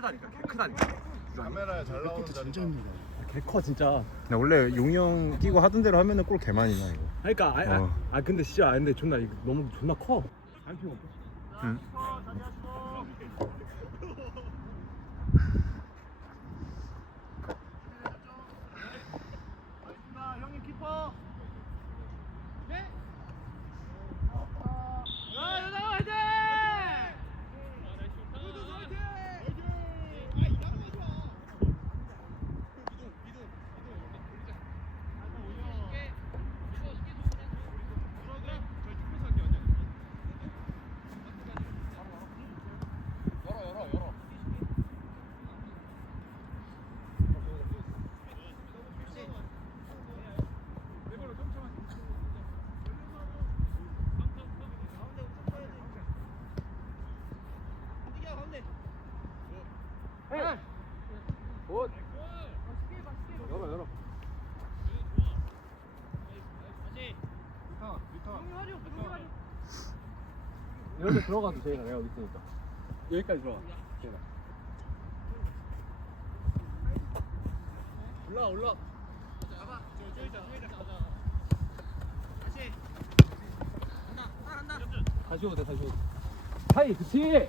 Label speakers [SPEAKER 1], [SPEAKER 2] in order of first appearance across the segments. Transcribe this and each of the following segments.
[SPEAKER 1] 크다니까 개 크다니까
[SPEAKER 2] 카메라에 잘 나오는 자리가
[SPEAKER 3] 개커 진짜.
[SPEAKER 4] 나 원래 용영 뛰고 하던 대로 하면은 골개 많이 나 이거.
[SPEAKER 3] 그러니까 아, 아,
[SPEAKER 4] 어.
[SPEAKER 3] 아 근데 진짜 아 근데 존나 이거 너무 존나 커. 안 없어.
[SPEAKER 4] 응.
[SPEAKER 2] 형님 키퍼
[SPEAKER 3] 열어 열어. 이렇게 들어가도 제이가 내가 여기 있으니까. 여기까지 들어가. 제이가. 올라 올라. 다시 오대 다시 오대. 하이 그치.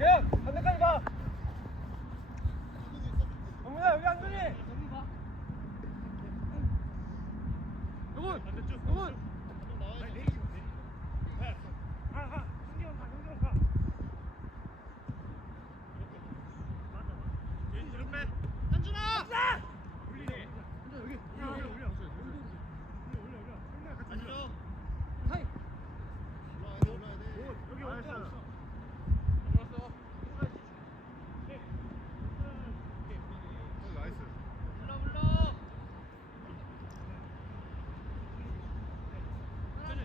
[SPEAKER 3] 야 반대까지 가. 영민아 여기 안준이. 영훈 영훈. 한명 없어요. 한명 한 명. 스트라이커 없어 스트라이커. 시작입니다. 아나 민이야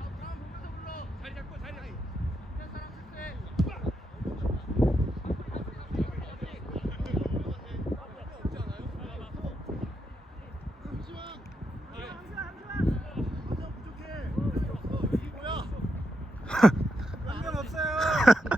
[SPEAKER 3] 민. 사커터 톱이야. 아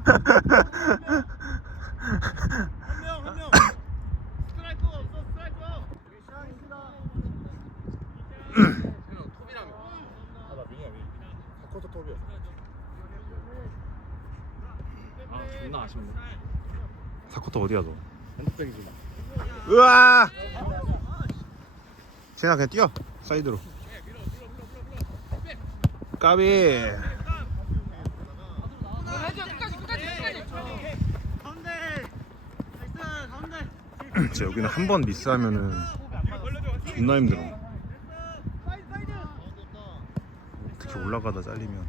[SPEAKER 4] 사코터 어디야 너?
[SPEAKER 3] 핸드백이 좀.
[SPEAKER 4] 으아! 재나 그냥 뛰어 사이드로. 까비.
[SPEAKER 1] 가운데 나이스 가운데
[SPEAKER 4] 진짜 여기는 한 번 미스하면은 존나 힘들어. 특히 올라가다 잘리면.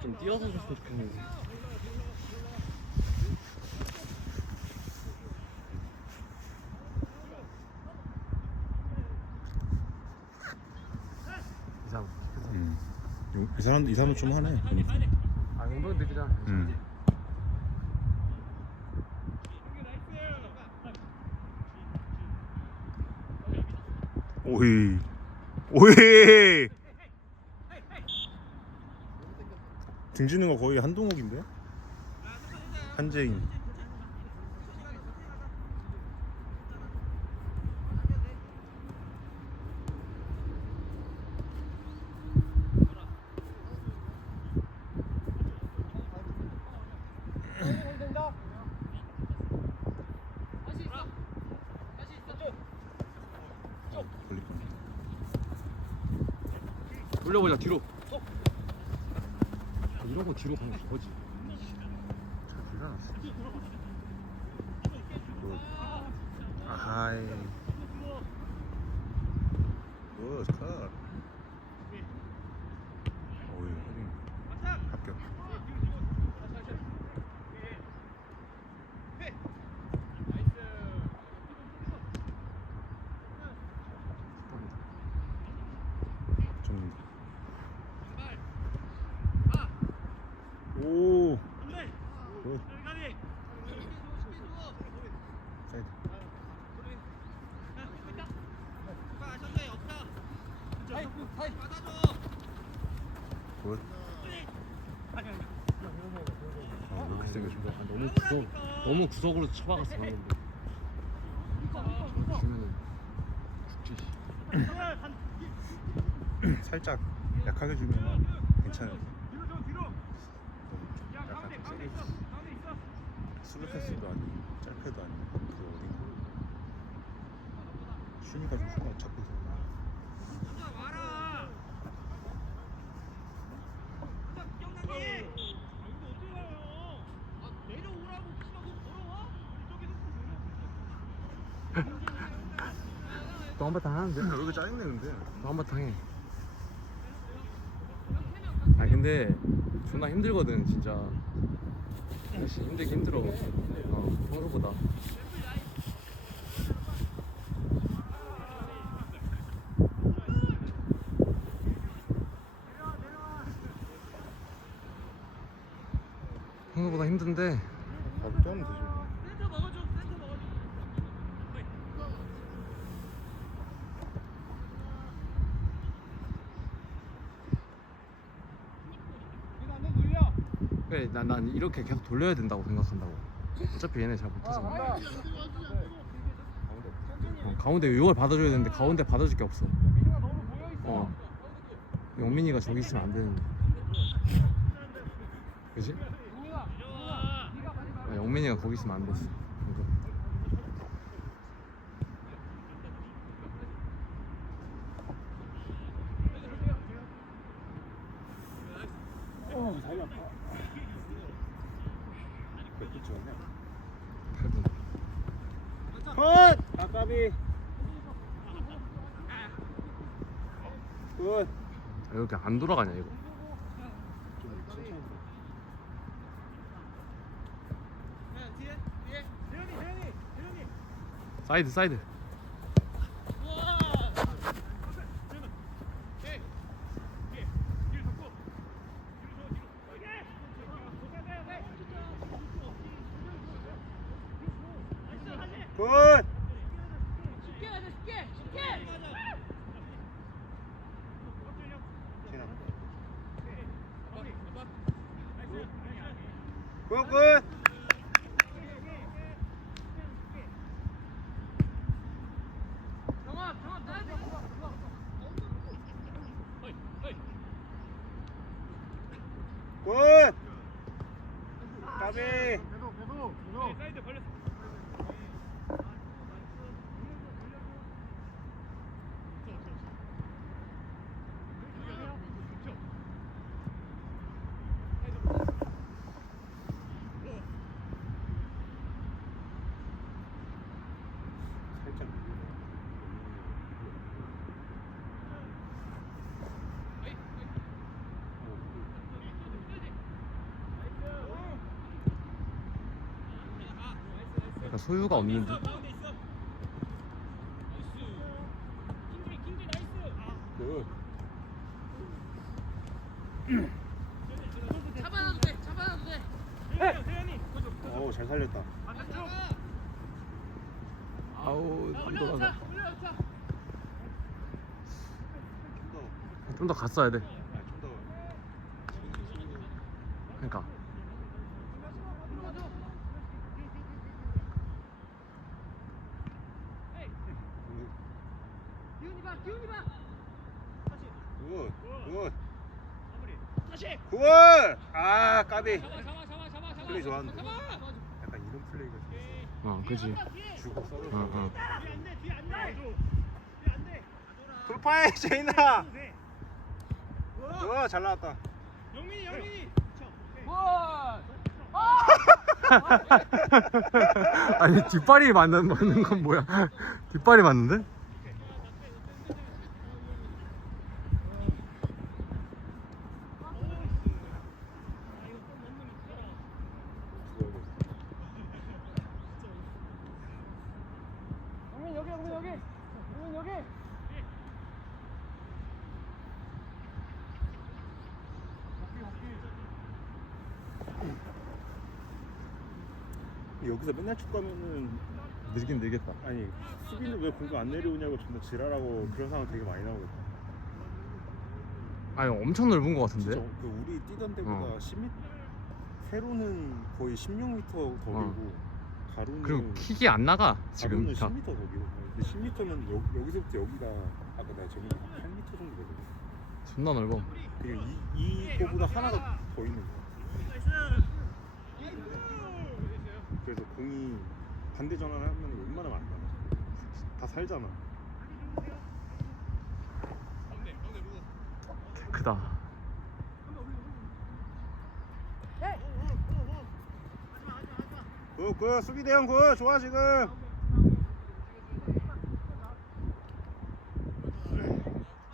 [SPEAKER 3] 좀 뛰어서 줬으면 좋겠는데 이상
[SPEAKER 4] 음. 이 사람도 이 사람은 좀 하네.
[SPEAKER 3] 아 운동
[SPEAKER 4] 음. 오이. 오이. 등지는 거 거의 한동욱인데? 한재인
[SPEAKER 3] 돌려보자 뒤로. 아, 이러고 뒤로 가는 게 뭐지
[SPEAKER 4] 잘 불러놨어. 굿. 아하이. 굿, 컷. 어이, 헤딩. 합격. 좀. 오. 굿. 사이드. 굿. 아, 왜 이렇게 세게 줘?
[SPEAKER 3] 아, 너무 구석 너무 구석으로 쳐박았어 방금 주면은 죽지
[SPEAKER 4] 살짝 약하게 주면 괜찮을 것 너무 좀 약간 좀 세게 주 슬루패스도 아니고 짧게도 아니고 그 어딘가 슈미가 좀 순간 잡고 있어
[SPEAKER 3] 또 한바탕 하는데?
[SPEAKER 4] 왜 이렇게 짜증내 근데?
[SPEAKER 3] 또 한바탕 해. 아니 근데 존나 힘들거든 진짜. 역시 힘들긴 힘들어. 어 평소보다 힘든데
[SPEAKER 4] 밥을 떠면 되지 뭐.
[SPEAKER 3] 그래 난, 난 이렇게 계속 돌려야 된다고 생각한다고. 어차피 얘네 잘 못해서. 어, 가운데 이걸 받아줘야 되는데 가운데 받아줄 게 없어. 어. 영민이가 저기 있으면 안 되는데. 그지? 어, 영민이가 거기 있으면 안 됐어 방금. 팔분.
[SPEAKER 2] 컷! 아 까비. 굿.
[SPEAKER 3] 아, 이렇게 안 돌아가냐 이거 사이드 사이드 그러니까 소유가 없는 듯.
[SPEAKER 4] 그
[SPEAKER 1] 잡아놔도 돼. 잡아놔도 돼.
[SPEAKER 4] 어우 잘 살렸다.
[SPEAKER 3] 아우 안 돌아가.
[SPEAKER 1] 올려놓자.
[SPEAKER 3] 좀 더 갔어야 돼.
[SPEAKER 4] 좀더
[SPEAKER 3] 그러니까.
[SPEAKER 1] 기훈이 봐. 기훈이 봐.
[SPEAKER 4] 굿. 굿.
[SPEAKER 1] 다시.
[SPEAKER 4] 굿. 아 까비.
[SPEAKER 1] 잡아 잡아 잡아 잡아 잡아.
[SPEAKER 4] 플레이 좋았는데.
[SPEAKER 1] 잡아.
[SPEAKER 4] 플레이가 좀
[SPEAKER 3] 어, 그지.
[SPEAKER 4] 주고 썰어.
[SPEAKER 3] 어, 어.
[SPEAKER 4] 돌파해 제인아. 좋아 잘 나왔다.
[SPEAKER 2] 영민이 영민이
[SPEAKER 1] 원.
[SPEAKER 3] 아니 뒷발이 맞는 맞는 건 뭐야? 뒷발이 맞는데?
[SPEAKER 1] 영민 여기 영민 여기. 영민 여기.
[SPEAKER 4] 여기서 맨날 축구하면은
[SPEAKER 3] 늘긴 늘겠다.
[SPEAKER 4] 아니 수비는 왜 공격 안 내려오냐고 존나 지랄하고 그런 상황 되게 많이 나오거든.
[SPEAKER 3] 아니 엄청 넓은 것 같은데?
[SPEAKER 4] 진짜 그 우리 뛰던 데보다
[SPEAKER 3] 어.
[SPEAKER 4] 10m 세로는 거의 16m 더 길고 가로는
[SPEAKER 3] 그리고 킥이 안 나가 지금
[SPEAKER 4] 가로는
[SPEAKER 3] 다.
[SPEAKER 4] 10m 더 길고 근데 10m면 여, 여기서부터 여기가 아까 내가 저기 8m 정도 되거든.
[SPEAKER 3] 존나 넓어.
[SPEAKER 4] 그리고 이 이거보다 하나가 더 있는 거야. 그래서 공이 반대 전환을 하면 웬만하면 안 나가. 다 살잖아.
[SPEAKER 3] 크다.
[SPEAKER 4] 굿 굿 수비 대형 굿 좋아 지금.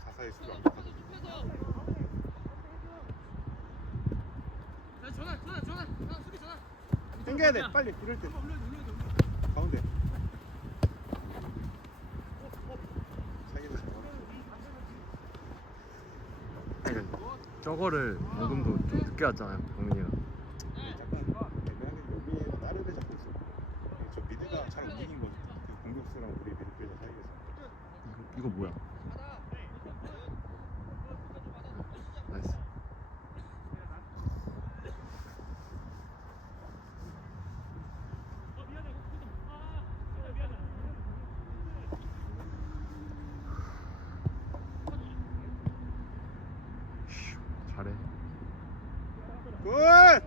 [SPEAKER 4] 사사의 수비 완벽하다.
[SPEAKER 1] 자, 전환 전환 전환 전환 수비 전환.
[SPEAKER 4] 당겨야 돼 빨리 이럴 때 가운데.
[SPEAKER 3] 저거를 방금도 좀 늦게 왔잖아요, 동민이가.
[SPEAKER 4] 약간 애매하게 여기에서 다른 데 잡고 있어 저 미드가 잘 움직인 거지 그 공격수랑 우리 미드필더 사이에서
[SPEAKER 3] 이거, 이거 뭐야? 나이스. 슈, 잘해.
[SPEAKER 4] 굿!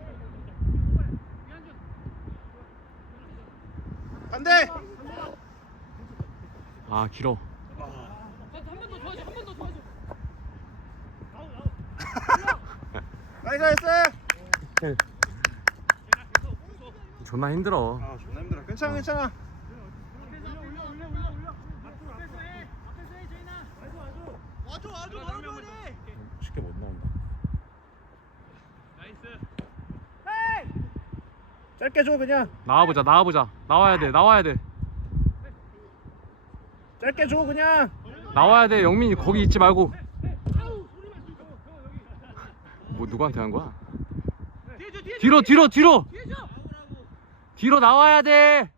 [SPEAKER 4] 반대!
[SPEAKER 3] 아 길어.
[SPEAKER 1] 한번더 도와줘. 한 번 더 도와줘.
[SPEAKER 4] 나이스 나이스!
[SPEAKER 3] 존나 힘들어.
[SPEAKER 4] 아 존나 힘들어 괜찮아 괜찮아 쉽게 못 나온다 짧게 줘 그냥
[SPEAKER 3] 나와보자, 나와보자. 나와야 돼, 나와야 돼.
[SPEAKER 4] 짧게 줘 그냥
[SPEAKER 3] 나와야 돼, 영민이 거기 있지 말고. 뭐 누구한테 한 거야? 뒤로, 뒤로, 뒤로. 뒤로 나와야 돼.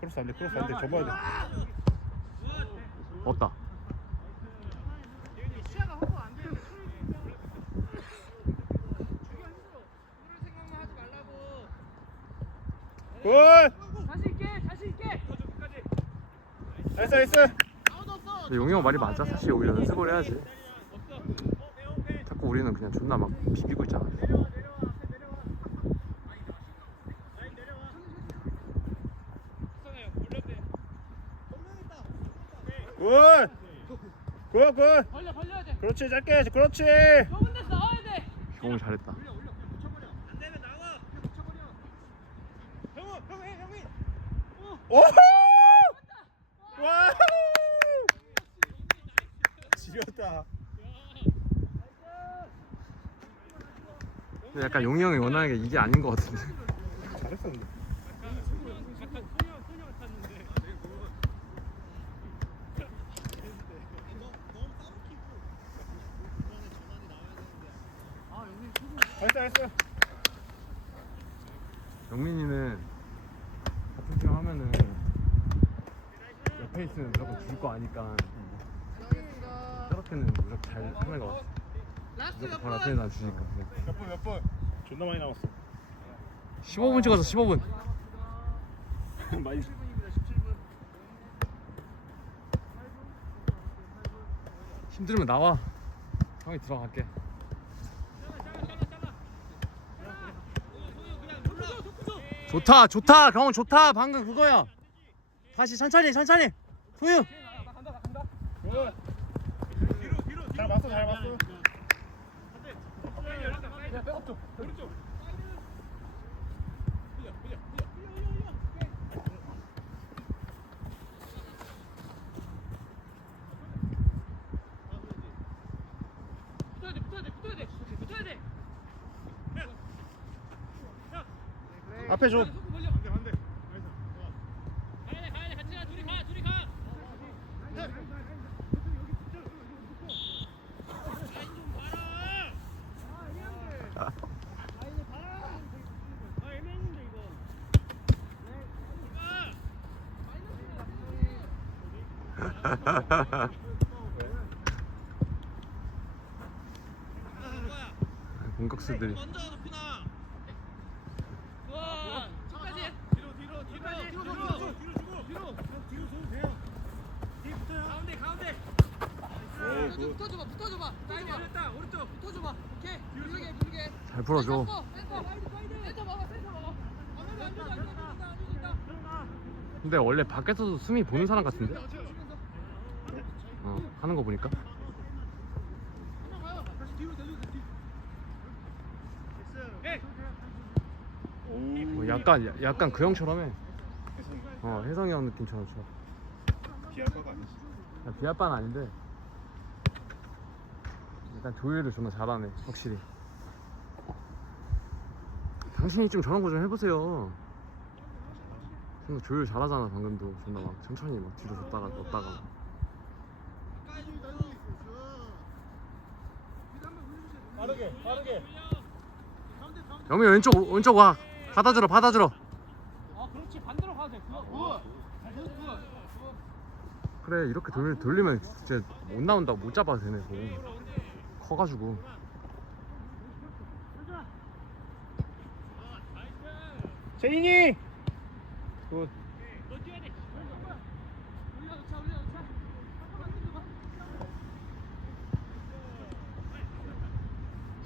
[SPEAKER 4] 크로스 안돼 크로스 안돼 접어야 돼
[SPEAKER 3] 없다.
[SPEAKER 4] 굿!
[SPEAKER 1] 다시 있게. 다시 있게.
[SPEAKER 4] 나이스 나이스
[SPEAKER 3] 근데 용이 형 말이 맞아. 사실 오히려 연습을 해야지. 자꾸 우리는 그냥 존나 막 비비고 있잖아.
[SPEAKER 4] 굿! 굿! 굿!
[SPEAKER 1] 벌려 벌려야 돼.
[SPEAKER 4] 그렇지 짧게 그렇지
[SPEAKER 1] 좁은 데서 나와야 돼.
[SPEAKER 3] 형이 잘했다.
[SPEAKER 4] 오호! 와우! 지렸다
[SPEAKER 3] 근데 약간 용이 형이 원하는 게 이게 아닌 것 같은데.
[SPEAKER 4] 잘했었는데. 나이스 나이스.
[SPEAKER 3] 영민이는 같은 팀 하면은 옆에 있으면 무조건 줄 거 아니까 저렇게는 무조건 잘 하는 것 같아.
[SPEAKER 1] 라스트
[SPEAKER 3] 무조건
[SPEAKER 1] 몇
[SPEAKER 3] 바로 앞에 주니까.
[SPEAKER 4] 몇분몇 분? 존나 많이 남았어.
[SPEAKER 3] 15분 찍어서 15분.
[SPEAKER 4] 많이.
[SPEAKER 3] 힘들면 나와. 형이 들어갈게. 좋다, 좋다, 경훈 좋다. 방금 그거야. 다시 천천히, 천천히. 소유.
[SPEAKER 4] 잘 봤어 잘 봤어.
[SPEAKER 1] 돼 붙어야 돼
[SPEAKER 4] 앞에 줘.
[SPEAKER 1] 손 벌려 가야 돼 가야 돼 같이 가 둘이 가 둘이 가
[SPEAKER 3] 공격수들이.
[SPEAKER 1] 좋아 끝까지
[SPEAKER 2] 뒤로 뒤로 뒤까지 뒤로 뒤로 뒤로 주고 뒤로 뒤로
[SPEAKER 1] 부르게 부르게
[SPEAKER 3] 잘 풀어줘. 근데 원래 밖에서도 수미 보는 사람 같은데? 어, 하는 거 보니까. 어, 약간 약간 그 형처럼 해. 어, 혜성이 형 느낌처럼 쳐.
[SPEAKER 4] 비할 거가 아니지.
[SPEAKER 3] 야, 비아빠는 아닌데. 약간 조율을 존나 잘하네, 확실히. 당신이 좀 저런 거 좀 해보세요. 존나 조율 잘하잖아, 방금도. 존나 막 천천히 막 뒤로 줬다가 넣었다가.
[SPEAKER 2] 빠르게 빠르게.
[SPEAKER 3] 영미 왼쪽 왼쪽 와. 받아들어, 받아들어.
[SPEAKER 1] 아 그렇지 반대로 가도 돼 그거 그거
[SPEAKER 3] 그래 이렇게 돌, 돌리면 진짜 못 나온다 못 잡아도 되네 공 커가지고
[SPEAKER 4] 제인이. 굿.
[SPEAKER 1] 올려 놓자 올려 놓자 잠깐만 힘줘봐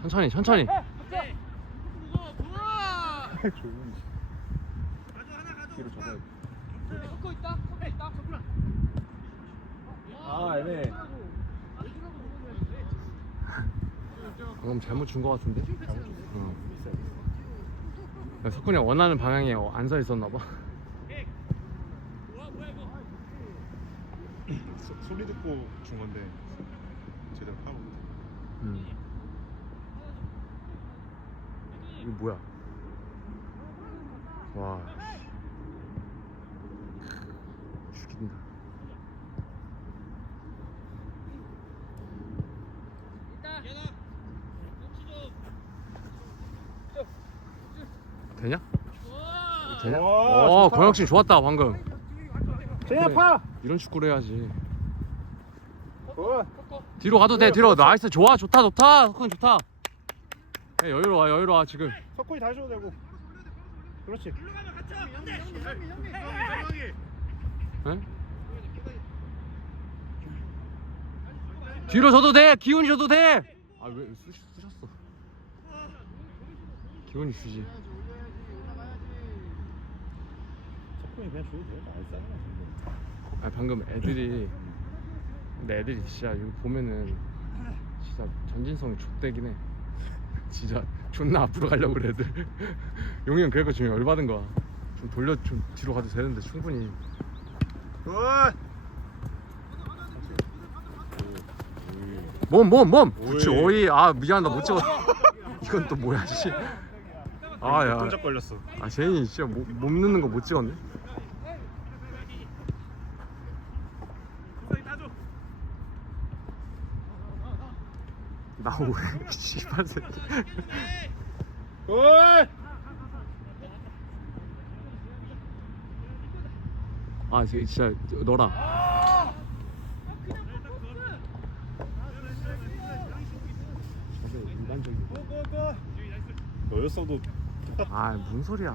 [SPEAKER 3] 천천히 천천히
[SPEAKER 4] 잡아야 돼.
[SPEAKER 1] 섞고 있다 섞고 있다
[SPEAKER 4] 아 애매.
[SPEAKER 3] 방금 잘못 준 거 같은데 어. 야, 석훈이 원하는 방향에 안 서 있었나 봐
[SPEAKER 4] 소, 소리 듣고 준 건데 제대로 하고.
[SPEAKER 3] 음. 이거 뭐야 와 죽인다 되냐? 되냐?
[SPEAKER 4] 와,
[SPEAKER 3] 어,
[SPEAKER 4] 좋다.
[SPEAKER 3] 권혁씨 좋았다 방금. 그래.
[SPEAKER 4] 파.
[SPEAKER 3] 이런 축구를 해야지.
[SPEAKER 4] 굿.
[SPEAKER 3] 뒤로 가도 돼. 뒤로. 나이스. 좋아. 좋다. 좋다. 석훈 좋다. 야, 여유로워. 여유로워 지금.
[SPEAKER 4] 석훈이 다시 줘도 되고. 그렇지.
[SPEAKER 3] 응? 뒤로 줘도 돼. 기운이 줘도 돼. 아, 왜 쓰, 쓰셨어? 기운이 쓰지.
[SPEAKER 4] 석훈이 그냥 줘도 돼. 나이스.
[SPEAKER 3] 아, 방금 애들이 근데 애들이 진짜 이거 보면은 진짜 전진성이 족대긴 해. 진짜 존나 앞으로 가려고 그래 애들. 용이 형 그래서 지금 열받은 거야. 좀 돌려 좀 뒤로 가도 되는데 충분히.
[SPEAKER 4] 굿.
[SPEAKER 3] 몸 몸 몸. 그렇지 오이. 아 미안하다 못 찍었. 이건 또 뭐야 씨. 아 야.
[SPEAKER 4] 끈적 걸렸어.
[SPEAKER 3] 아 제인이 진짜 못, 몸 넣는 거 못 찍었네. 나 오래 씨발 새끼.
[SPEAKER 4] 골!
[SPEAKER 3] 아 저- 진짜 너라. 저게 인간적인.
[SPEAKER 4] 너였어도
[SPEAKER 3] 아 무슨 소리야.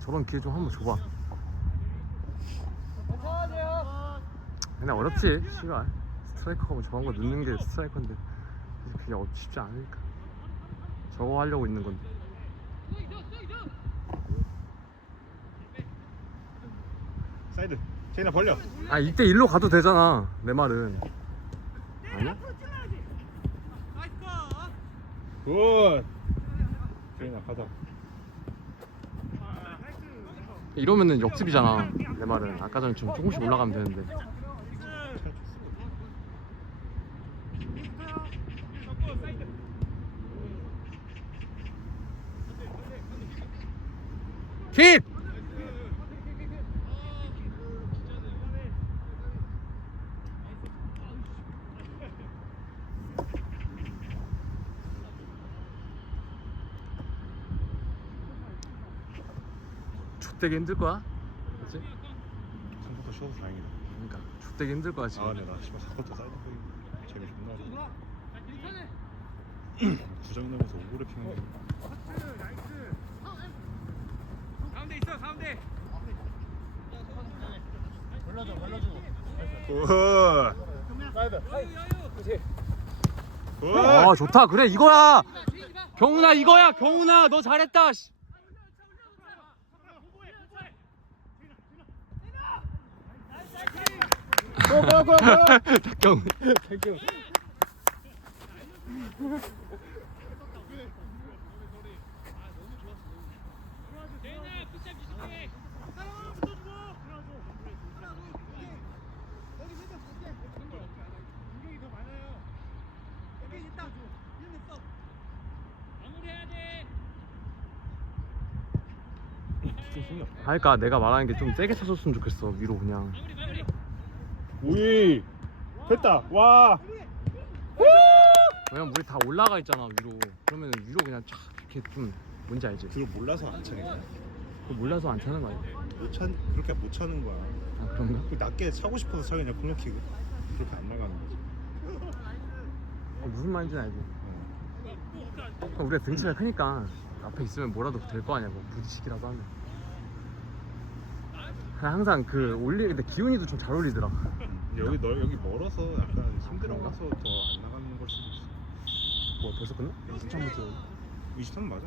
[SPEAKER 3] 저런 기회 좀 한번 줘봐. 근데 어렵지 씨발. 스트라이커가 뭐 저런 거 넣는 게 스트라이커인데 그게 어- 쉽지 않으니까. 저거 하려고 있는 건데.
[SPEAKER 4] 사이드. 제인아 벌려.
[SPEAKER 3] 아 이때 일로 가도 되잖아 내 말은 아니야?
[SPEAKER 4] 굿. 제인아 가자.
[SPEAKER 3] 이러면은 역습이잖아 내 말은 아까 전에 좀 조금씩 올라가면 되는데 킥! 되게 힘들 거야 그치?
[SPEAKER 4] 생각보다 쉬어서 다행이다.
[SPEAKER 3] 그러니까 족되게 힘들 거야 지금
[SPEAKER 4] 아, 근데 나 씨발 사쿼터 사이드 재미 존나 좋아. 구정 넘어서 오버랩 피는 게
[SPEAKER 1] 가운데 있어 가운데
[SPEAKER 4] 굿. 굿.
[SPEAKER 3] 아 좋다 그래 이거야 경훈아 이거야 경훈아 너 잘했다 씨. 닭경 아 그러니까 내가 말하는 게 좀 세게 쳐줬으면 좋겠어 위로 그냥
[SPEAKER 4] 오이. 됐다. 와.
[SPEAKER 3] 왜냐면 우리 다 올라가 있잖아 위로 그러면 위로 그냥 촥 이렇게 좀 뭔지 알지?
[SPEAKER 4] 그걸 몰라서 안 차니까.
[SPEAKER 3] 그거 몰라서 안 차는 거 아니야?
[SPEAKER 4] 못 차, 그렇게 못 차는 거야.
[SPEAKER 3] 아 그런가?
[SPEAKER 4] 그 낮게 차고 싶어서 차겠냐 공략키고 그렇게 안 나가는 거지.
[SPEAKER 3] 어, 무슨 말인지 알지?
[SPEAKER 4] 어.
[SPEAKER 3] 우리가 등치가 크니까 앞에 있으면 뭐라도 될 거 아니야 뭐 부딪히기라도 하면 항상 그 올리 근데 기훈이도 좀 잘 올리더라
[SPEAKER 4] 여기 너 여기 멀어서 약간 힘들어가서 더 안 나가는 걸 수도 있어.
[SPEAKER 3] 뭐 벌써 끝나? 23분
[SPEAKER 4] 23 맞아.